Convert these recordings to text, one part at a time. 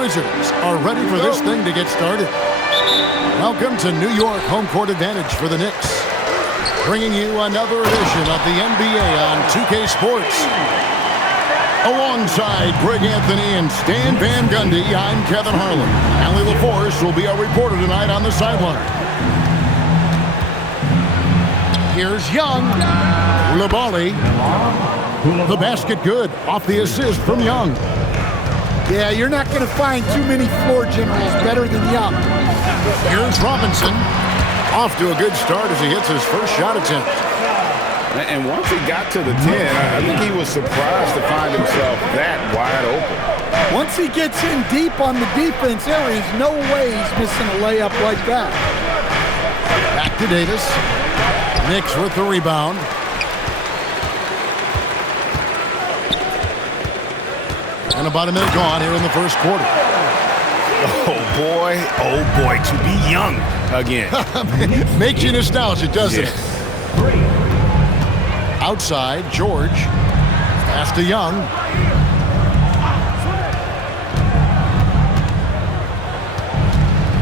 Wizards are ready for this thing to get started. Welcome to New York home court advantage for the Knicks. Bringing you another edition of the NBA on 2K Sports. Alongside Greg Anthony and Stan Van Gundy, I'm Kevin Harlan. Allie LaForce will be our reporter tonight on the sideline. Here's Young. Coulibaly. The basket good. Off the assist from Young. Yeah, you're not going to find too many floor generals better than Young. Here's Robinson. Off to a good start as he hits his first shot attempt. And once he got to the 10, I think he was surprised to find himself that wide open. Once he gets in deep on the defense, there is no way he's missing a layup like that. Back to Davis. Knicks with the rebound. And about a minute gone here in the first quarter. Oh boy, to be Young again. Makes you nostalgic, doesn't it? Outside, George. Pass to Young.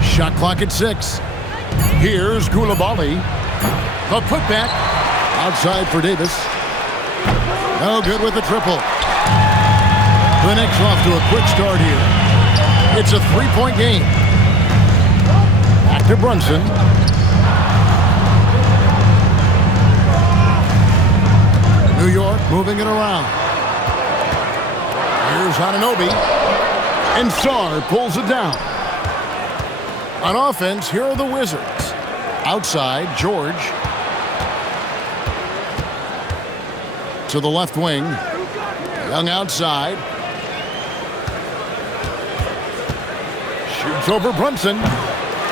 Shot clock at 6. Here's Coulibaly. The putback. Outside for Davis. No good with the triple. The Knicks off to a quick start here. It's a three-point game. Back to Brunson. New York moving it around. Here's Anunoby. And Sarr pulls it down. On offense, here are the Wizards. Outside, George. To the left wing. Young outside. Shoots over Brunson.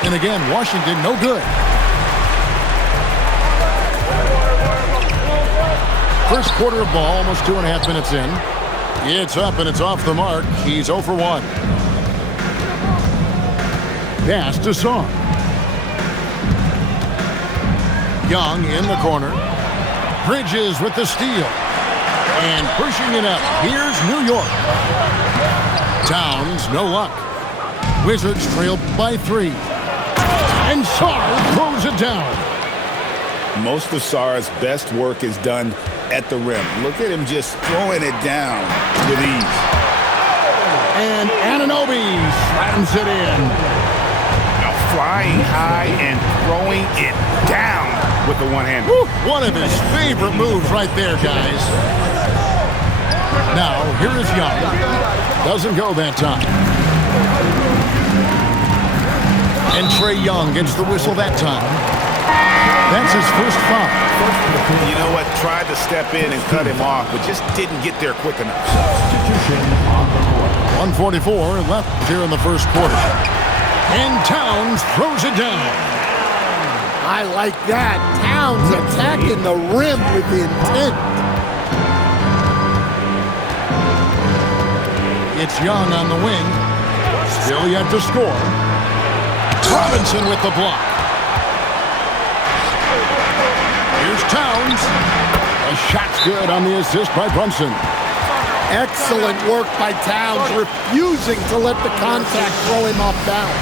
And again, Washington no good. First quarter of ball, almost 2.5 minutes in. It's up and it's off the mark. He's 0 for 1. Pass to Sarr. Young in the corner. Bridges with the steal. And pushing it up. Here's New York. Towns, no luck. Wizards trail by 3. And Sarr throws it down. Most of Sarr's best work is done at the rim. Look at him just throwing it down with ease. And Anunoby slams it in. Now flying high and throwing it down with the one-hander. One of his favorite moves right there, guys. Now, here is Young. Doesn't go that time. And Trae Young gets the whistle that time. That's his first foul. You know what? Tried to step in and cut him off, but just didn't get there quick enough. 1:44 left here in the first quarter. And Towns throws it down. I like that. Towns attacking the rim with intent. It's Young on the wing. Still yet to score. Robinson with the block. Here's Towns. A shot's good on the assist by Brunson. Excellent work by Towns, refusing to let the contact throw him off balance.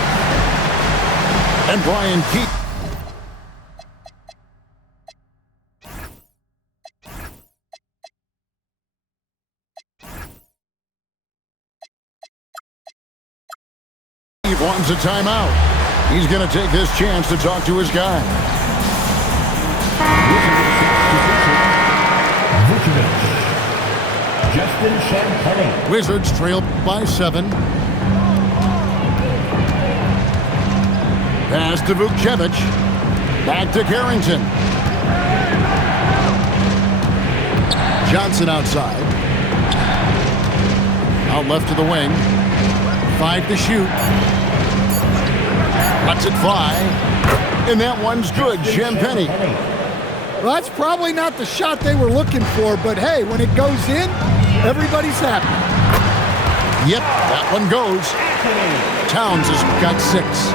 And Brian Keith. He wants a timeout. He's going to take this chance to talk to his guy. Wizards trail by 7. Pass to Vukcevic. Back to Carrington. Johnson outside. Out left to the wing. 5 to shoot. Lets it fly. And that one's good. Champagny. Well, that's probably not the shot they were looking for, but hey, when it goes in, everybody's happy. Yep, that one goes. Towns has got 6.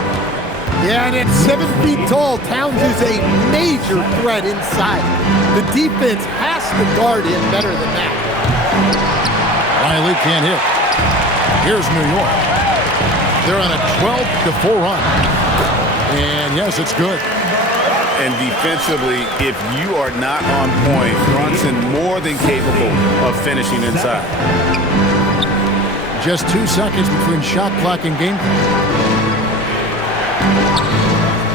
Yeah, and at 7 feet tall, Towns is a major threat inside. The defense has to guard him better than that. Riley can't hit. Here's New York. They're on a 12-4 run. And yes, it's good. And defensively, if you are not on point, Brunson more than capable of finishing inside. Just 2 seconds between shot clock and game clock.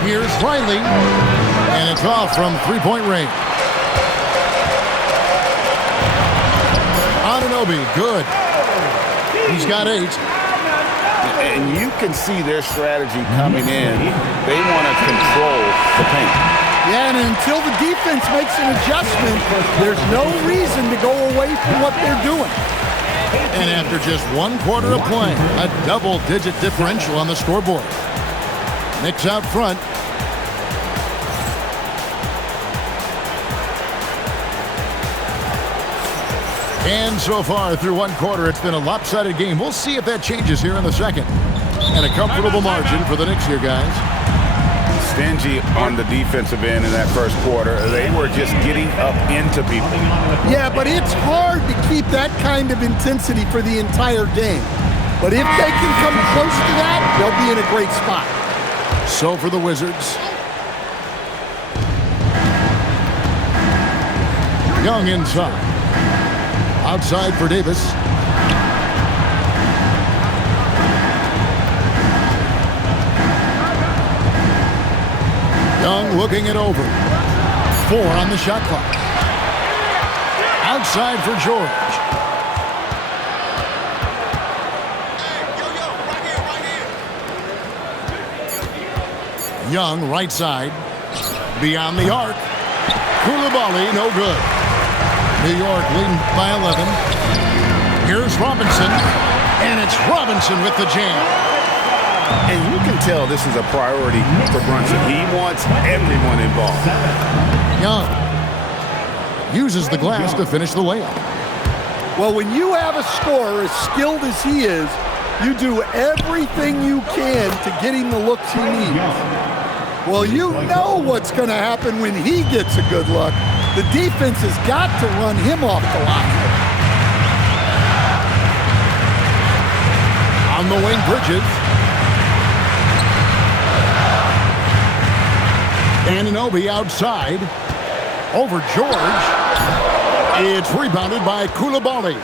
Here's Riley, and it's off from three-point range. Anunoby, good. He's got 8. And you can see their strategy coming in. They want to control the paint. Yeah, and until the defense makes an adjustment, there's no reason to go away from what they're doing. And after just 1 quarter of play, a double-digit differential on the scoreboard. Knicks out front. And so far through 1 quarter, it's been a lopsided game. We'll see if that changes here in the second. And a comfortable margin for the Knicks here, guys. Stingy on the defensive end in that first quarter. They were just getting up into people. Yeah, but it's hard to keep that kind of intensity for the entire game. But if they can come close to that, they'll be in a great spot. So for the Wizards. Young inside. Outside for Davis. Young looking it over. 4 on the shot clock. Outside for George. Young right side. Beyond the arc. Koulibaly, no good. New York leading by 11. Here's Robinson. And it's Robinson with the jam. And you can tell this is a priority for Brunson. He wants everyone involved. Young uses the glass to finish the layup. Well, when you have a scorer as skilled as he is, you do everything you can to get him the looks he needs. Well, you know what's going to happen when he gets a good look. The defense has got to run him off the line. On the wing, Bridges. Anunoby outside. Over George. It's rebounded by Koulibaly.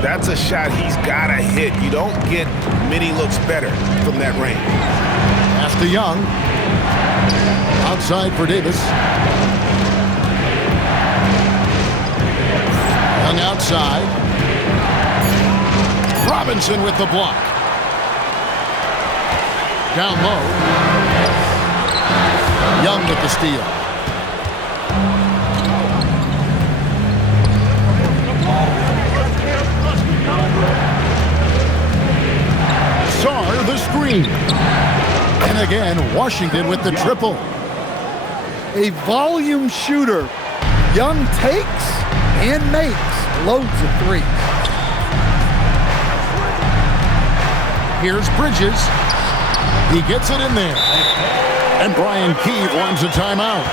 That's a shot he's got to hit. You don't get many looks better from that range. Pass to Young. Outside for Davis. Young outside. Robinson with the block. Down low. Young with the steal. Sarr the screen. And again, Washington with the triple. A volume shooter. Young takes and makes loads of threes. Here's Bridges. He gets it in there. And Brian Keefe wants a timeout.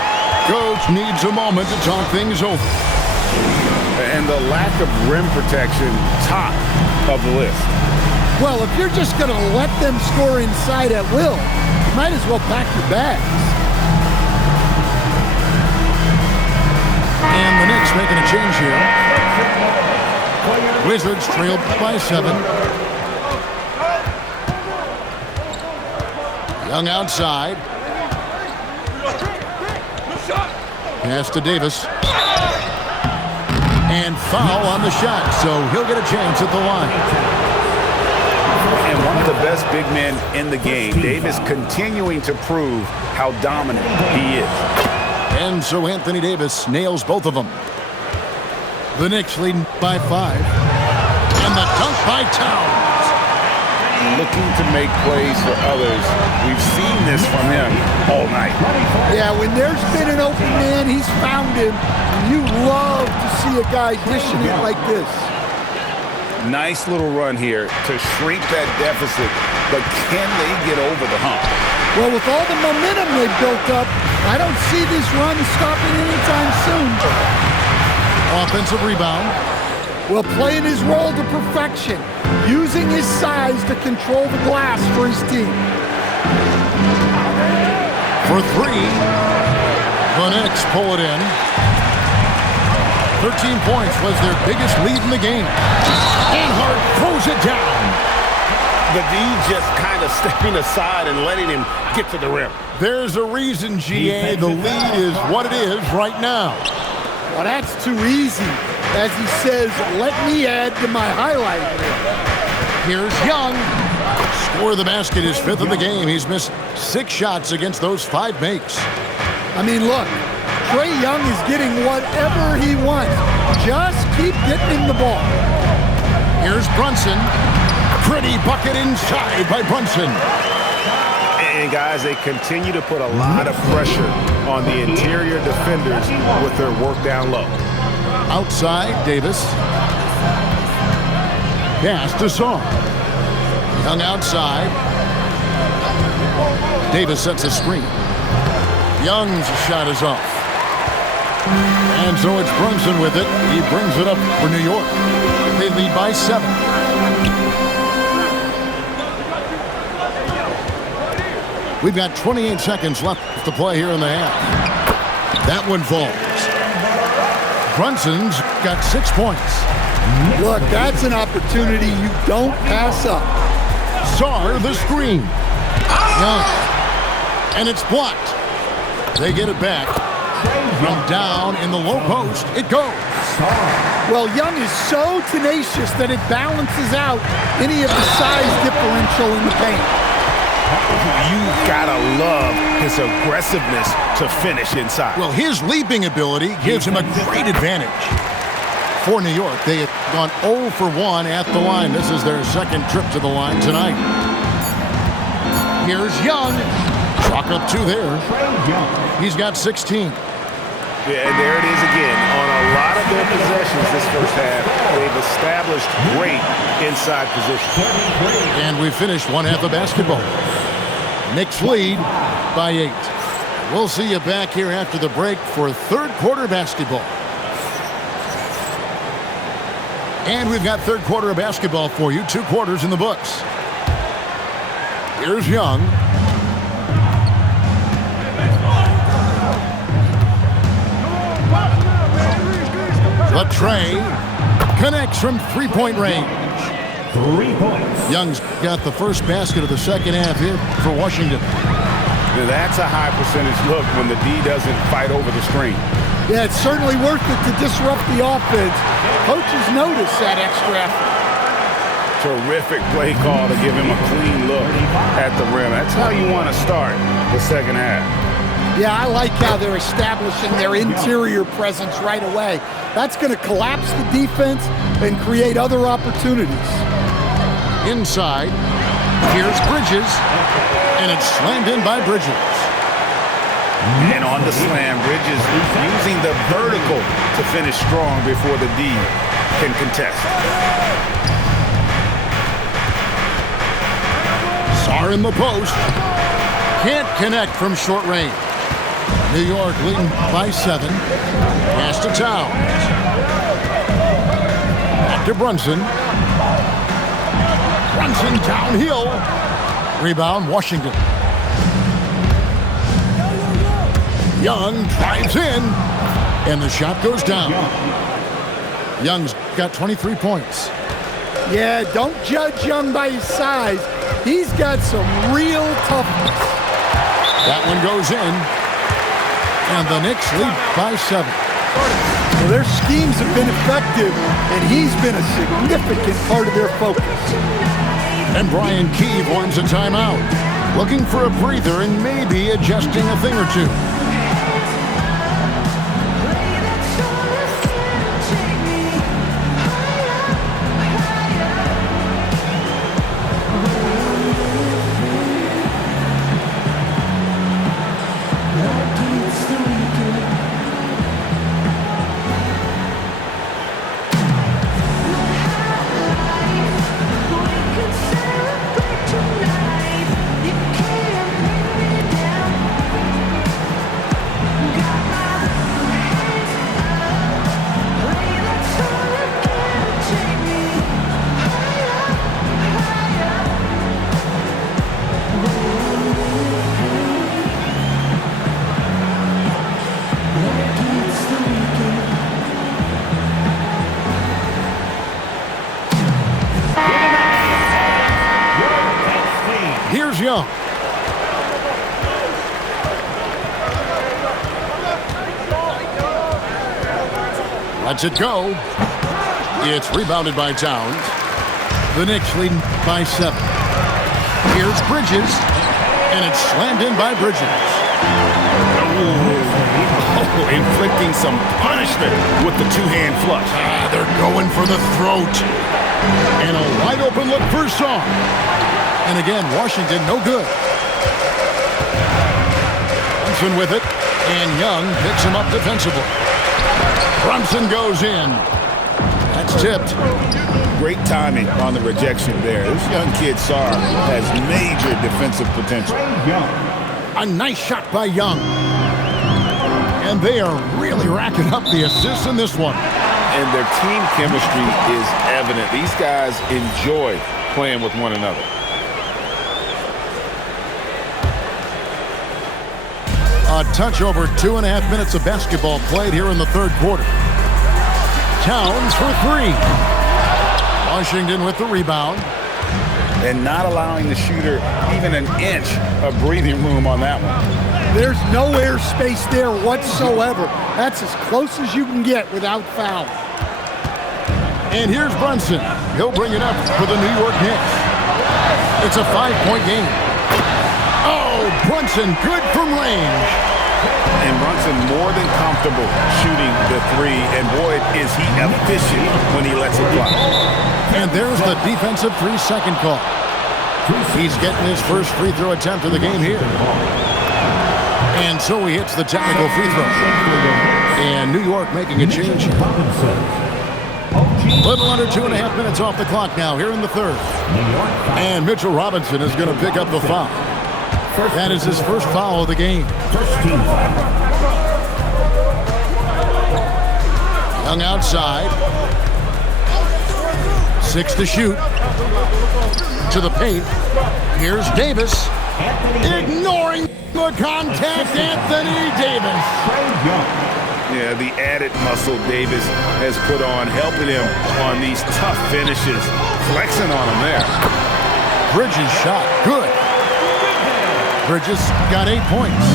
Coach needs a moment to talk things over. And the lack of rim protection, top of the list. Well, if you're just going to let them score inside at will, you might as well pack your bags. And the Knicks making a change here. Wizards trailed by 7. Young outside. Pass to Davis. And foul on the shot, so he'll get a chance at the line. And one of the best big men in the game, Davis continuing to prove how dominant he is. And so Anthony Davis nails both of them. The Knicks leading by 5. And the dunk by Towns. Looking to make plays for others. We've seen this from him all night. Yeah, when there's been an open man, he's found him. And you love to see a guy dishing it like this. Nice little run here to shrink that deficit, but can they get over the hump? Well, with all the momentum they've built up, I don't see this run stopping anytime soon. Offensive rebound. Well, playing his role to perfection. using his size to control the glass for his team. For three, the Knicks pull it in. 13 points was their biggest lead in the game. And Hart throws it down. The D just kind of stepping aside and letting him get to the rim. There's a reason, GA, the lead is what it is right now. Well, that's too easy. As he says, let me add to my highlight reel. Here's Young. Score of the basket, his fifth of the game. He's missed 6 shots against those 5 makes. I mean, look, Trae Young is getting whatever he wants. Just keep getting him the ball. Here's Brunson. Pretty bucket inside by Brunson. And guys, they continue to put a lot of pressure on the interior defenders with their work down low. Outside, Davis. Pass to Song. Young outside. Davis sets a screen. Young's shot is off. And so it's Brunson with it. He brings it up for New York. They lead by 7. We've got 28 seconds left to play here in the half. That one falls. Brunson's got 6 points. Look, that's an opportunity you don't pass up. Sarr the screen. Young. And it's blocked. They get it back. From down in the low post, it goes. Well, Young is so tenacious that it balances out any of the size differential in the paint. You've got to love his aggressiveness to finish inside. Well, his leaping ability gives him a great advantage. For New York, they have gone 0 for 1 at the line. This is their second trip to the line tonight. Here's Young. Chalk up 2 there. He's got 16. Yeah, and there it is again. On a lot of their possessions this first half, they've established great inside position. And we finished one half of basketball. Knicks lead by 8. We'll see you back here after the break for third quarter basketball. And we've got third quarter of basketball for you. 2 quarters in the books. Here's Young. Trae connects from 3-point range. 3 points. Young's got the first basket of the second half here for Washington. Now that's a high percentage look when the D doesn't fight over the screen. Yeah, it's certainly worth it to disrupt the offense. Coaches notice that extra effort. Terrific play call to give him a clean look at the rim. That's how you want to start the second half. Yeah, I like how they're establishing their interior presence right away. That's going to collapse the defense and create other opportunities. Inside, here's Bridges, and it's slammed in by Bridges. And on the slam, Bridges using the vertical to finish strong before the D can contest. Sarr in the post. Can't connect from short range. New York leading by 7. Pass to Towns. Back to Brunson. Brunson downhill. Rebound, Washington. Young drives in, and the shot goes down. Young's got 23 points. Yeah, don't judge Young by his size. He's got some real toughness. That one goes in, and the Knicks lead by 7. Well, their schemes have been effective, and he's been a significant part of their focus. And Brian Key warms a timeout, looking for a breather and maybe adjusting a thing or two. Young. Lets it go. It's rebounded by Towns. The Knicks leading by 7. Here's Bridges, and it's slammed in by Bridges. Oh, inflicting some punishment with the two-hand flush. They're going for the throat. And a wide open look for Song. And again, Washington no good. Brunson with it, and Young picks him up defensively. Brunson goes in. That's tipped. Great timing on the rejection there. This young kid, Sarr, has major defensive potential. A nice shot by Young. And they are really racking up the assists in this one. And their team chemistry is evident. These guys enjoy playing with one another. A touch over 2.5 minutes of basketball played here in the third quarter. Towns for 3. Washington with the rebound. And not allowing the shooter even an inch of breathing room on that one. There's no air space there whatsoever. That's as close as you can get without foul. And here's Brunson. He'll bring it up for the New York Knicks. It's a 5-point game. Oh, Brunson good from range. And Brunson more than comfortable shooting the 3. And boy, is he efficient when he lets it fly. And there's the defensive 3-second call. He's getting his first free throw attempt of the game here. And so he hits the technical free throw. And New York making a change here. Little under 2.5 minutes off the clock now here in the third. And Mitchell Robinson is going to pick up the foul. That is his first foul of the game. Young outside. 6 to shoot. To the paint. Here's Davis. Ignoring the contact, Anthony Davis. Yeah, the added muscle Davis has put on, helping him on these tough finishes. Flexing on him there. Bridges shot. Good. Bridges got 8 points.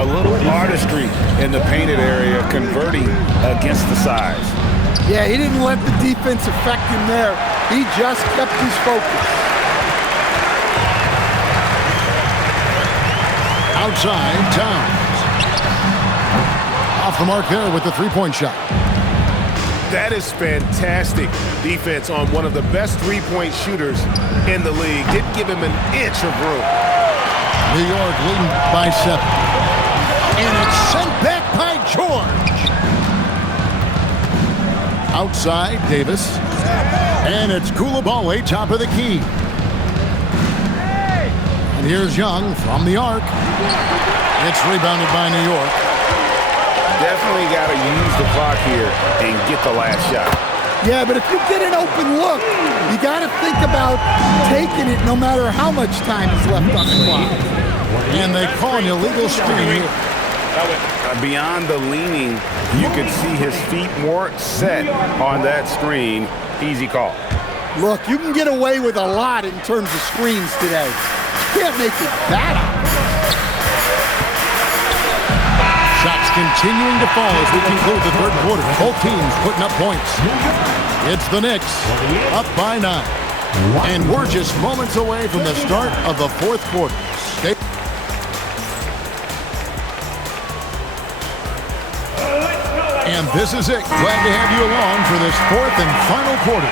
A little artistry in the painted area, converting against the size. Yeah, he didn't let the defense affect him there. He just kept his focus. Outside, Towns. Off the mark there with the three-point shot. That is fantastic defense on one of the best three-point shooters in the league. Didn't give him an inch of room. New York leading by 7. And it's sent back by George. Outside, Davis. And it's Koulibaly, top of the key. And here's Young from the arc. It's rebounded by New York. Definitely got to use the clock here and get the last shot. Yeah, but if you get an open look, you got to think about taking it no matter how much time is left on the clock. And they call an illegal screen here. Beyond the leaning, you could see his feet more set on that screen. Easy call. Look, you can get away with a lot in terms of screens today. You can't make it that obvious. Shots continuing to fall as we conclude the third quarter. Both teams putting up points. It's the Knicks up by 9. And we're just moments away from the start of the fourth quarter. And this is it. Glad to have you along for this fourth and final quarter.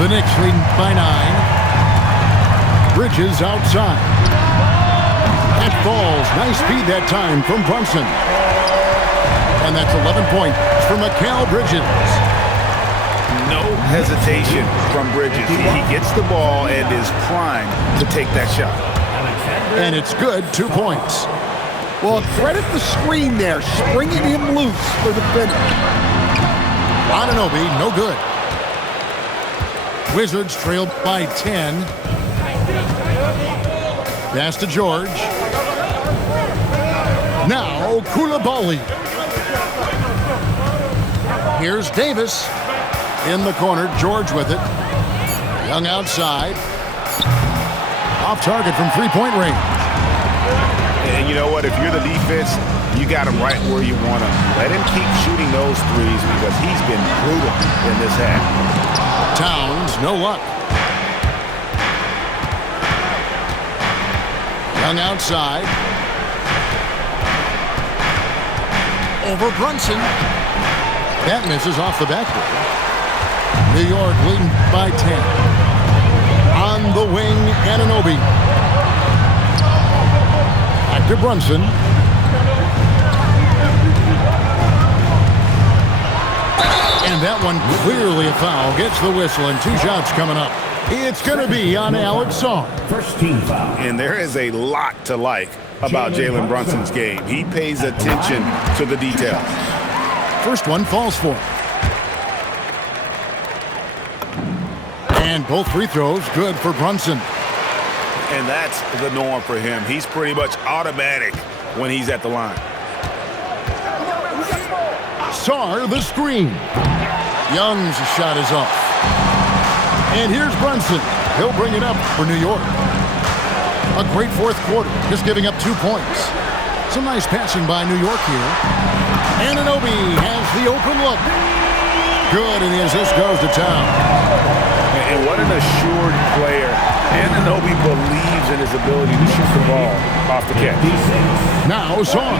The Knicks leading by 9. Bridges outside. That falls. Nice speed that time from Brunson. And that's 11 points for Mikal Bridges. No hesitation from Bridges. He gets the ball and is primed to take that shot. And it's good, 2 points. Well, credit the screen there, springing him loose for the finish. Anunoby, no good. Wizards trailed by 10. Pass to George. Now, Koulibaly. Here's Davis in the corner. George with it. Young outside. Off target from three-point range. And you know what? If you're the defense, you got him right where you want him. Let him keep shooting those threes because he's been brutal in this half. Towns, no luck. Young outside. Over Brunson. That misses off the backboard. New York leading by 10. On the wing, Anunoby. Back to Brunson. And that one clearly a foul. Gets the whistle and 2 shots coming up. It's going to be on Alex Song. First team foul. And there is a lot to like about Jalen Brunson's game. He pays attention to the details. First one falls for him. And both free throws good for Brunson. And that's the norm for him. He's pretty much automatic when he's at the line. Sarr the screen. Young's shot is off. And here's Brunson. He'll bring it up for New York. A great fourth quarter, just giving up 2 points. Some nice passing by New York here. Anunoby has the open look. Good, and the assist goes to Town. And what an assured player. Anunoby believes in his ability to shoot the ball off the catch. Now Song.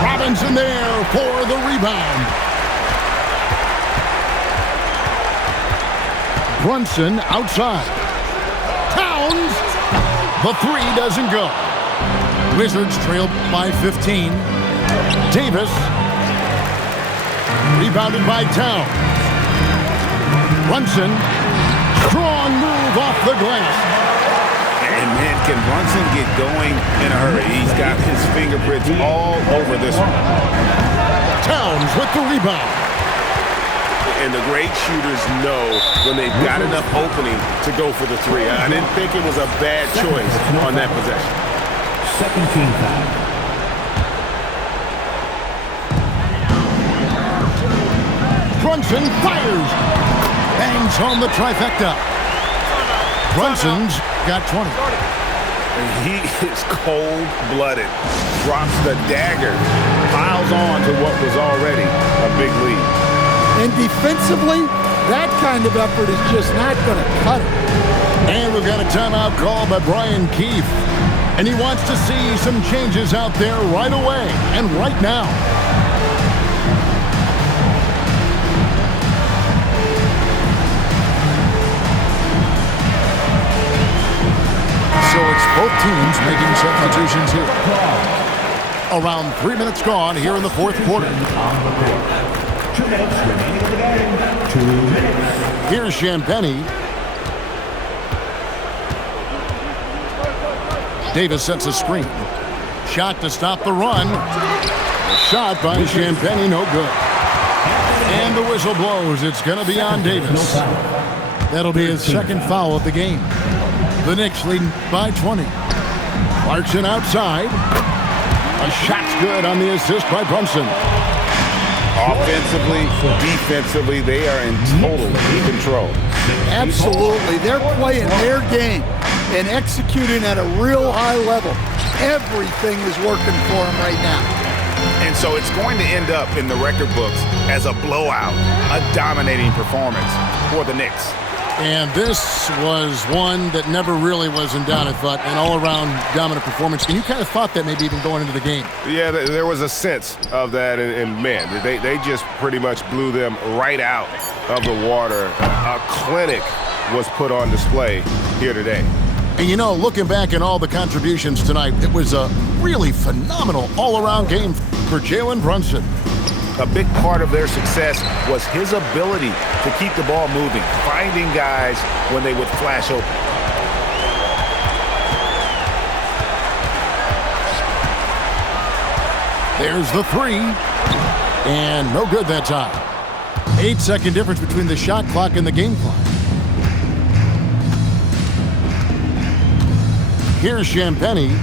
Robinson there for the rebound. Brunson outside. Towns. The 3 doesn't go. Wizards trail by 15. Davis. Rebounded by Towns. Brunson. Strong move off the glass. And man, can Brunson get going in a hurry? He's got his fingerprints all over this one. Towns with the rebound. And the great shooters know when they've got enough opening to go for the 3. I didn't think it was a bad choice on that possession. Second team foul. Brunson fires. Bangs home the trifecta. Brunson's got 20. And he is cold-blooded. Drops the dagger. Piles on to what was already a big lead. And defensively, that kind of effort is just not going to cut it. And we've got a timeout call by Brian Keefe. And he wants to see some changes out there right away and right now. So it's both teams making substitutions here. Around 3 minutes gone here in the fourth quarter. 2 minutes remaining in the game. 2 minutes. Here's Champagnie. Davis sets a screen. Shot to stop the run. A shot by Champagnie, no good. And the whistle blows. It's going to be on Davis. That'll be his second foul of the game. The Knicks leading by 20. Clarkson outside. A shot's good on the assist by Brunson. Offensively, defensively, they are in total control. Absolutely. They're playing their game and executing at a real high level. Everything is working for them right now. And so it's going to end up in the record books as a blowout, a dominating performance for the Knicks. And this was one that never really was in doubt, I thought, an all-around dominant performance. And you kind of thought that maybe even going into the game. Yeah, there was a sense of that, and man, they just pretty much blew them right out of the water. A clinic was put on display here today. And you know, looking back at all the contributions tonight, it was a really phenomenal all-around game for Jalen Brunson. A big part of their success was his ability to keep the ball moving, finding guys when they would flash open. There's the 3. And no good that time. 8-second difference between the shot clock and the game clock. Here's Champagnie.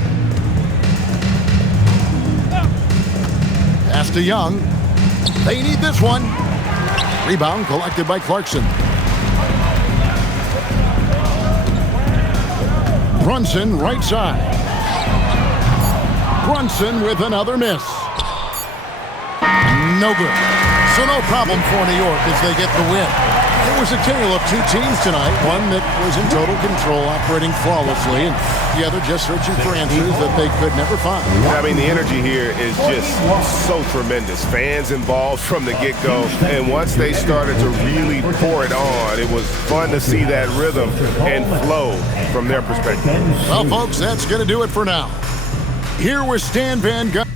Pass to Young. They need this one. Rebound collected by Clarkson. Brunson right side. Brunson with another miss. No good. So no problem for New York as they get the win. It was a tale of two teams tonight. One that was in total control, operating flawlessly, and the other just searching for answers that they could never find. I mean, the energy here is just so tremendous. Fans involved from the get-go, and once they started to really pour it on, it was fun to see that rhythm and flow from their perspective. Well, folks, that's going to do it for now. Here was Stan Van Gundy.